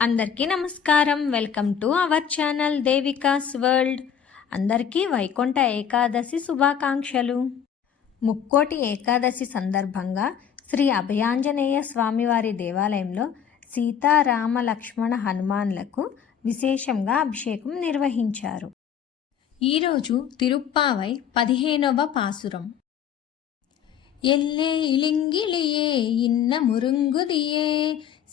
అందరికీ నమస్కారం. Welcome to our channel Devika's world. అందరికీ వైకుంఠ ఏకాదశి శుభాకాంక్షలు. ముక్కోటి ఏకాదశి సందర్భంగా శ్రీ అభయాంజనేయ స్వామివారి దేవాలయంలో సీతారామ లక్ష్మణ హనుమాన్లకు విశేషంగా అభిషేకం నిర్వహించారు. ఈరోజు తిరుప్పావై పదిహేనవ పాసురం ఎల్లే ఇలింగిలియే ఇన్న మురుంగుదియే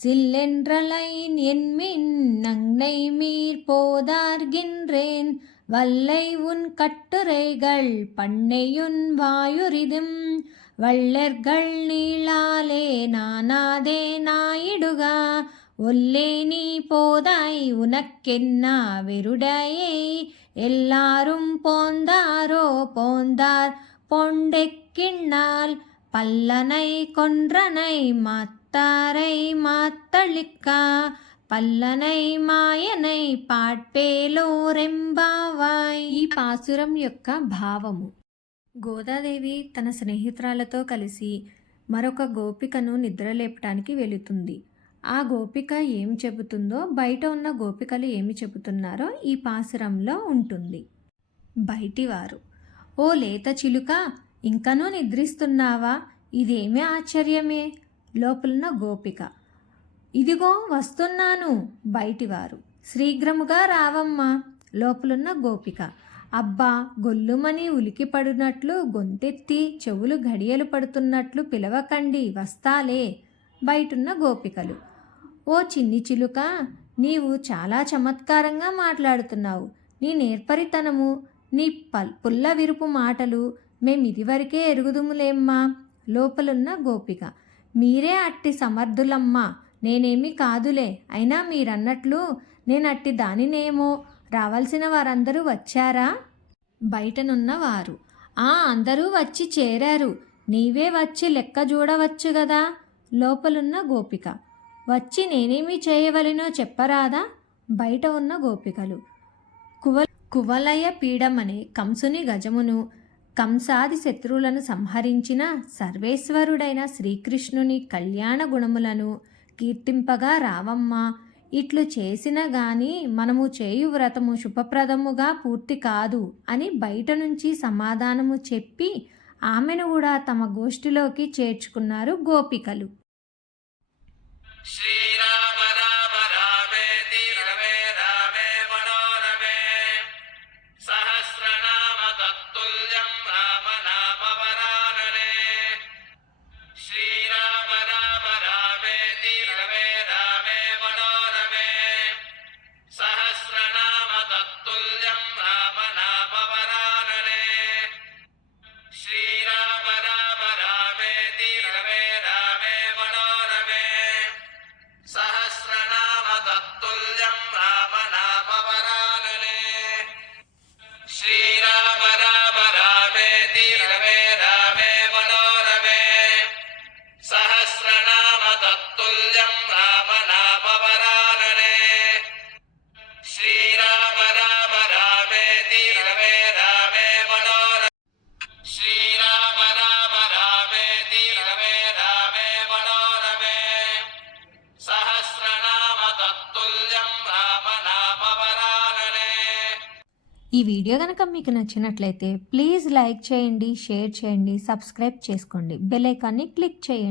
சில்லென்றலைன் என்மின் நங்கை மீர் போதார்கின்றேன். வல்லை உன் கட்டுரைகள் பண்ணையுன் வாயுரிதும். வள்ளர்கள் நீளாலே நானாதே நாயிடுகா. ஒல்லே நீ போதாய் உனக்கென்னா வெருடையே. எல்லாரும் போந்தாரோ போந்தார் பொண்டெக்கிண்ணால் பல்லனை கொன்றனை மாத்தாரை மாத்தளிக்கா పల్లనై మాయనై పాట్పేలోరెంబావాయ్ ఈ పాసురం యొక్క భావము గోదాదేవి తన స్నేహితురాలతో కలిసి మరొక గోపికను నిద్రలేపటానికి వెళుతుంది ఆ గోపిక ఏం చెబుతుందో బయట ఉన్న గోపికలు ఏమి చెబుతున్నారో ఈ పాసురంలో ఉంటుంది బయటివారు ఓ లేత చిలుక ఇంకనూ నిద్రిస్తున్నావా? ఇదేమి ఆశ్చర్యమే? లోపలున్న గోపిక. ఇదిగో వస్తున్నాను బయటివారు. శీఘ్రముగా రావమ్మా. లోపలున్న గోపిక. అబ్బా గొల్లుమని ఉలికి పడినట్లు గొంతెత్తి చెవులు ఘడియలు పడుతున్నట్లు పిలవకండి వస్తాలే బయటున్న గోపికలు. ఓ చిన్ని చిలుక నీవు చాలా చమత్కారంగా మాట్లాడుతున్నావు. నీ నేర్పరితనము నీ పల్ పుల్ల విరుపు మాటలు మేమిదివరకే ఎరుగుదుములేమ్మా. లోపలున్న గోపిక మీరే అట్టి సమర్థులమ్మా. నేనేమి కాదులే. అయినా మీరన్నట్లు నేను అట్టి దానినేమో. రావాల్సిన వారందరూ వచ్చారా? బయటనున్న వారు ఆ అందరూ వచ్చి చేరారు. నీవే వచ్చి లెక్క చూడవచ్చు గదా? లోపలున్న గోపిక వచ్చి నేనేమి చేయవలెనో చెప్పరాదా? బయట ఉన్న గోపికలు కువ కువలయ పీడమనే కంసుని గజమును కంసాది శత్రువులను సంహరించిన సర్వేశ్వరుడైన శ్రీకృష్ణుని కళ్యాణ గుణములను కీర్తింపగా రావమ్మ. ఇట్లు చేసిన గాని మనము చేయు వ్రతము శుభప్రదముగా పూర్తి కాదు అని బయట నుంచి సమాధానము చెప్పి ఆమెను కూడా తమ గోష్ఠిలోకి చేర్చుకున్నారు గోపికలు. సహస్రనామ తత్తుల్ राम सहस्रनाम तत्तुल्यम् राम नामवरानने श्रीराम राम रामेति रमे रामे मनोरमे श्रीराम राम रामेति रमे रामे मनोरमे सहस्रनाम तत्तुल्यं राम नामवरानने ఈ వీడియో కనుక మీకు నచ్చినట్లయితే ప్లీజ్ లైక్ చేయండి షేర్ చేయండి సబ్స్క్రైబ్ చేసుకోండి బెల్ ఐకాన్ని క్లిక్ చేయండి